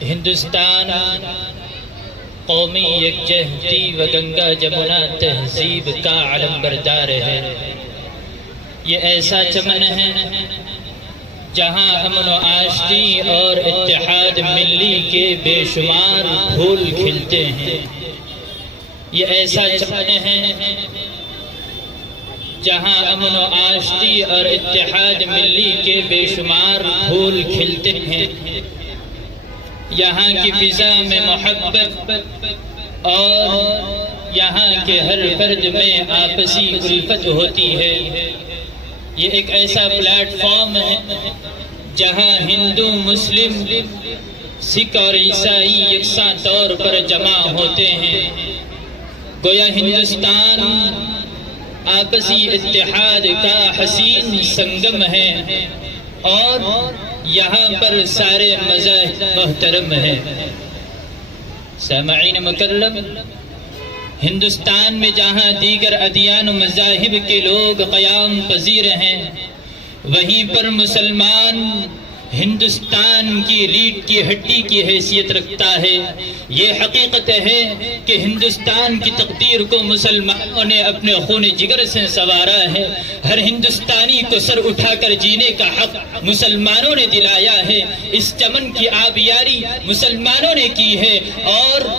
ہندوستان قومی یکجہتی و گنگا جمنا تہذیب کا علم بردار ہے۔ یہ ایسا چمن ہے جہاں امن و آشتی اور اتحاد ملی کے بے شمار پھول کھلتے ہیں۔ یہ ایسا چمن ہے جہاں امن و آشتی اور اتحاد ملی کے بے شمار پھول کھلتے ہیں۔ یہاں کی فضا میں محبت اور یہاں کے ہر فرد میں آپسی الفت ہوتی ہے۔ یہ ایک ایسا پلیٹ فارم ہے جہاں ہندو، مسلم، سکھ اور عیسائی یکساں طور پر جمع ہوتے ہیں۔ گویا ہندوستان آپسی اتحاد کا حسین سنگم ہے اور یہاں پر سارے مذاہب محترم ہیں۔ سامعین مکرم، ہندوستان میں جہاں دیگر ادیان و مذاہب کے لوگ قیام پذیر ہیں، وہیں پر مسلمان ہندوستان کی ریڑھ کی ہڈی کی حیثیت رکھتا ہے۔ یہ حقیقت ہے کہ ہندوستان کی تقدیر کو مسلمانوں نے اپنے خون جگر سے سنوارا ہے۔ ہر ہندوستانی کو سر اٹھا کر جینے کا حق مسلمانوں نے دلایا ہے۔ اس چمن کی آبیاری مسلمانوں نے کی ہے اور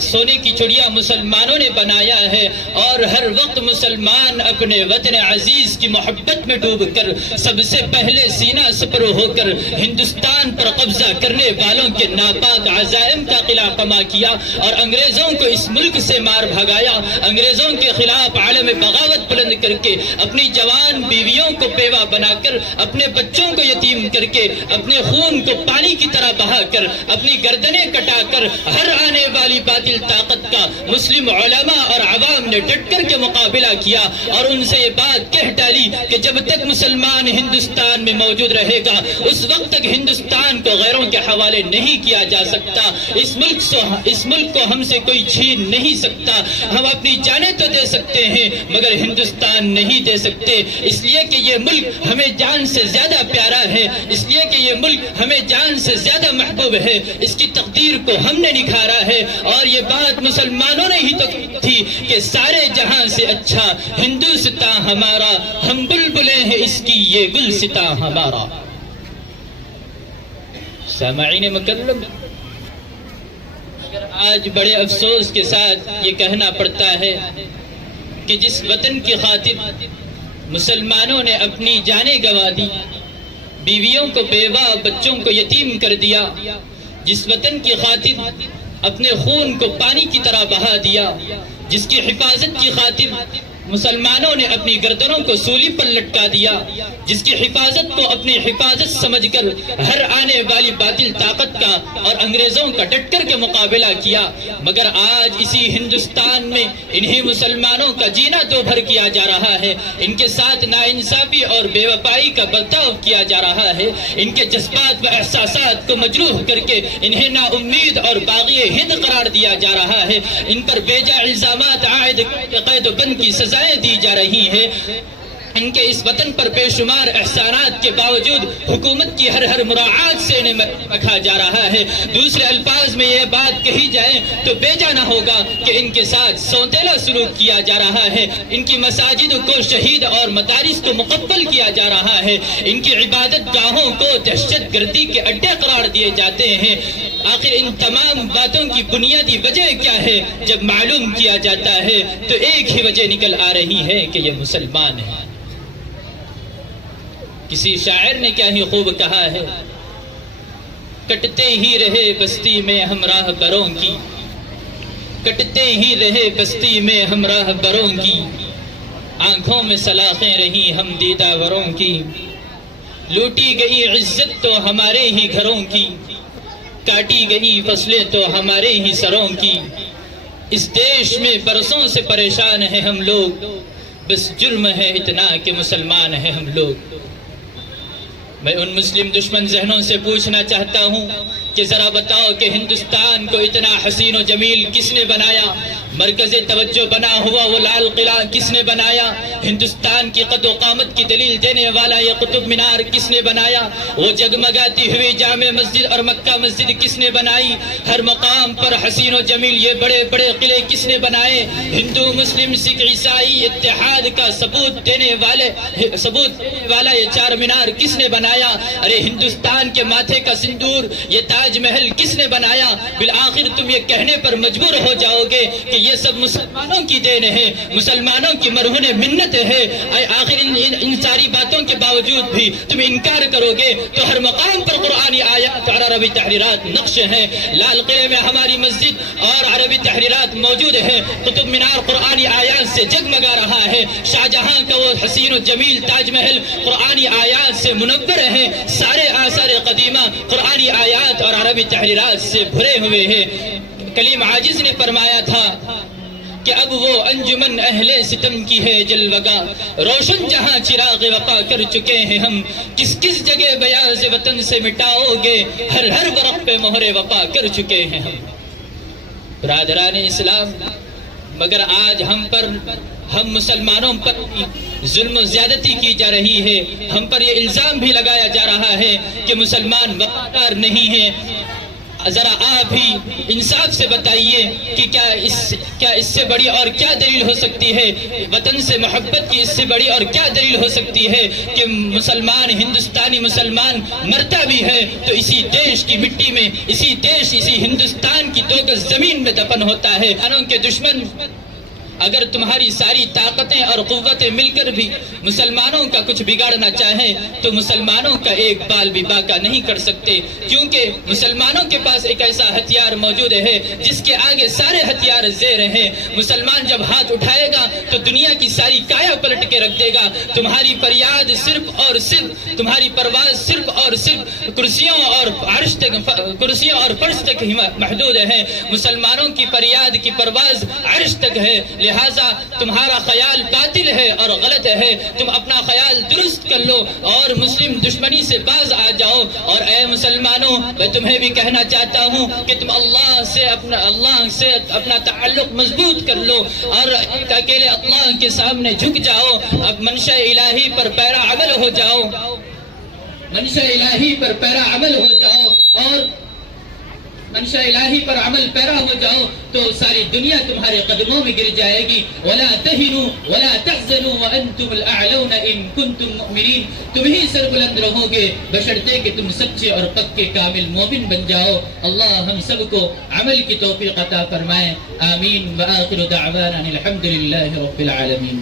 سونے کی چڑیا مسلمانوں نے بنایا ہے، اور ہر وقت مسلمان اپنے وطن عزیز کی محبت میں ڈوب کر سب سے پہلے سینہ سپر ہو کر ہندوستان پر قبضہ کرنے والوں کے ناپاک عزائم کا قلعہ قما کیا اور انگریزوں کو اس ملک سے مار بھگایا۔ انگریزوں کے خلاف عالم بغاوت بلند کر کے اپنی جوان بیویوں کو بیوہ بنا کر، اپنے بچوں کو یتیم کر کے، اپنے خون کو پانی کی طرح بہا کر، اپنی گردنیں کٹا کر ہر آنے والی باطل طاقت کا مسلم علماء اور عوام نے ڈٹ کر کے مقابلہ کیا اور ان سے یہ بات کہہ ڈالی کہ جب تک مسلمان ہندوستان میں موجود رہے گا اس وقت تک ہندوستان کو غیروں کے حوالے نہیں کیا جا سکتا۔ اس ملک کو ہم سے کوئی چھین نہیں سکتا۔ ہم اپنی جانیں تو دے سکتے ہیں مگر ہندوستان نہیں دے سکتے، اس لیے کہ یہ ملک ہمیں جان سے زیادہ پیارا ہے، اس لیے کہ یہ ملک ہمیں جان سے زیادہ محبوب ہے۔ اس کی تقدیر کو ہم نے نکھارا ہے اور یہ بات مسلمانوں نے ہی تو تھی کہ سارے جہاں سے اچھا ہندوستان ہمارا، ہم بلبلیں ہیں اس کی یہ گلستان ہمارا۔ سامعین مکرم، آج بڑے افسوس کے ساتھ یہ کہنا پڑتا ہے کہ جس وطن کی خاطر مسلمانوں نے اپنی جانیں گنوا دی، بیویوں کو بیوہ، بچوں کو یتیم کر دیا، جس وطن کی خاطر اپنے خون کو پانی کی طرح بہا دیا، جس کی حفاظت کی خاطر مسلمانوں نے اپنی گردنوں کو سولی پر لٹکا دیا، جس کی حفاظت کو اپنی حفاظت سمجھ کر ہر آنے والی باطل طاقت کا اور انگریزوں کا ڈٹ کر کے مقابلہ کیا، مگر آج اسی ہندوستان میں انہی مسلمانوں کا جینا دو بھر کیا جا رہا ہے، ان کے ساتھ ناانصافی اور بے وفائی کا برتاؤ کیا جا رہا ہے، ان کے جذبات و احساسات کو مجروح کر کے انہیں نا امید اور باغی ہند قرار دیا جا رہا ہے، ان پر بیجا الزامات عائد قید و بند کی سزائیں دی جا رہی ہیں۔ ان کے اس وطن پر بے شمار احسانات کے باوجود حکومت کی ہر مراعات سے انہیں رکھا جا رہا ہے۔ دوسرے الفاظ میں یہ بات کہی جائے تو بیجا نہ ہوگا کہ ان کے ساتھ سونتیلا سلوک کیا جا رہا ہے، ان کی مساجد کو شہید اور مدارس کو مقفل کیا جا رہا ہے، ان کی عبادت گاہوں کو دہشت گردی کے اڈے قرار دیے جاتے ہیں۔ آخر ان تمام باتوں کی بنیادی وجہ کیا ہے؟ جب معلوم کیا جاتا ہے تو ایک ہی وجہ نکل آ رہی ہے کہ یہ مسلمان ہیں۔ کسی شاعر نے کیا ہی خوب کہا ہے، کٹتے ہی رہے بستی میں ہمراہ بروں کی، کٹتے ہی رہے بستی میں ہمراہ بروں کی، آنکھوں میں سلاخیں رہی ہم دیدہ وروں کی، لوٹی گئی عزت تو ہمارے ہی گھروں کی، کاٹی گئی فصلیں تو ہمارے ہی سروں کی، اس دیش میں برسوں سے پریشان ہیں ہم لوگ، بس جرم ہے اتنا کہ مسلمان ہیں ہم لوگ۔ میں ان مسلم دشمن ذہنوں سے پوچھنا چاہتا ہوں کہ ذرا بتاؤ کہ ہندوستان کو اتنا حسین و جمیل کس نے بنایا؟ مرکز توجہ بنا ہوا وہ لال قلعہ کس نے بنایا؟ ہندوستان کی قد و قامت کی دلیل دینے والا یہ قطب مینار کس نے بنایا؟ وہ جگمگاتی ہوئی جامع مسجد اور مکہ مسجد کس نے بنائی؟ ہر مقام پر حسین و جمیل یہ بڑے بڑے قلعے کس نے بنائے؟ ہندو مسلم سکھ عیسائی اتحاد کا ثبوت دینے والا یہ چار مینار کس نے بنایا؟ ارے ہندوستان کے ماتھے کا سندور یہ تاج محل کس نے بنایا؟ بالآخر تم یہ کہنے پر مجبور ہو جاؤ گے کہ یہ سب مسلمانوں کی دین ہے، مسلمانوں کی مرہون منت ہے۔ آخر ان ساری باتوں کے باوجود بھی تم انکار کرو گے تو ہر مقام پر قرآنی آیات اور عربی تحریرات نقش ہیں۔ لال قلعے میں ہماری مسجد اور عربی تحریرات موجود ہے، قطب مینار قرآنی آیات سے جگمگا رہا ہے، شاہجہاں کا وہ حسین و جمیل تاج محل قرآنی آیات سے منور ہے، سارے آثار قدیمہ قرآنی آیات اور عربی تحریرات سے بھرے ہوئے ہیں۔ کلیم عاجز نے فرمایا تھا کہ اب وہ انجمن اہل ستم کی ہے جلوگاں، روشن جہاں چراغ وفا کر چکے ہیں ہم، کس کس جگہ بیاض وطن سے مٹاؤ گے، ہر ہر ورق پہ مہر وفا کر چکے ہیں ہم۔ برادران اسلام، مگر آج ہم مسلمانوں پر ظلم و زیادتی کی جا رہی ہے، ہم پر یہ الزام بھی لگایا جا رہا ہے کہ مسلمان وفادار نہیں ہیں۔ ذرا آپ ہی انصاف سے بتائیے کہ کیا اس سے بڑی اور کیا دلیل ہو سکتی ہے؟ وطن سے محبت کی اس سے بڑی اور کیا دلیل ہو سکتی ہے کہ مسلمان، ہندوستانی مسلمان مرتا بھی ہے تو اسی دیش کی مٹی میں، اسی ہندوستان کی 2 گز زمین میں دفن ہوتا ہے۔ انہوں کے دشمن اگر تمہاری ساری طاقتیں اور قوتیں مل کر بھی مسلمانوں کا کچھ بگاڑنا چاہیں تو مسلمانوں کا ایک بال بھی باقا نہیں کر سکتے، کیونکہ مسلمانوں کے پاس ایک ایسا ہتھیار موجود ہے جس کے آگے سارے ہتھیار زیر ہیں۔ مسلمان جب ہاتھ اٹھائے گا تو دنیا کی ساری کایا پلٹ کے رکھ دے گا۔ تمہاری فریاد صرف اور صرف، تمہاری پرواز صرف اور صرف کرسیوں اور فرش تک ہی محدود ہے۔ مسلمانوں کی فریاد کی پرواز عرش تک ہے، لہذا تمہارا خیال باطل ہے اور غلط ہے۔ تم اپنا خیال درست کر لو اور مسلم دشمنی سے باز آ جاؤ۔ اور اے مسلمانوں، میں تمہیں بھی کہنا چاہتا ہوں کہ تم اللہ سے اپنا تعلق مضبوط کر لو اور ایک اکیلے اللہ کے سامنے جھک جاؤ، اب منشا الہی پر پیرا عمل ہو جاؤ، منشا الہی پر پیرا عمل ہو جاؤ اور منشا الہی پر عمل پیرا ہو جاؤ تو ساری دنیا تمہارے قدموں میں گر جائے گی۔ وَلَا تَهِنُوا وَلَا تَحْزَنُوا وَأَنْتُمُ الْأَعْلَوْنَ إِن كُنتُم مُؤْمِنِينَ، تم ہی سربلند رہو گے بشرطے کہ تم سچے اور پکے کامل مومن بن جاؤ۔ اللہ ہم سب کو عمل کی توفیق عطا فرمائے، آمین۔ وآخر دعوانا الحمد للہ رب العالمین۔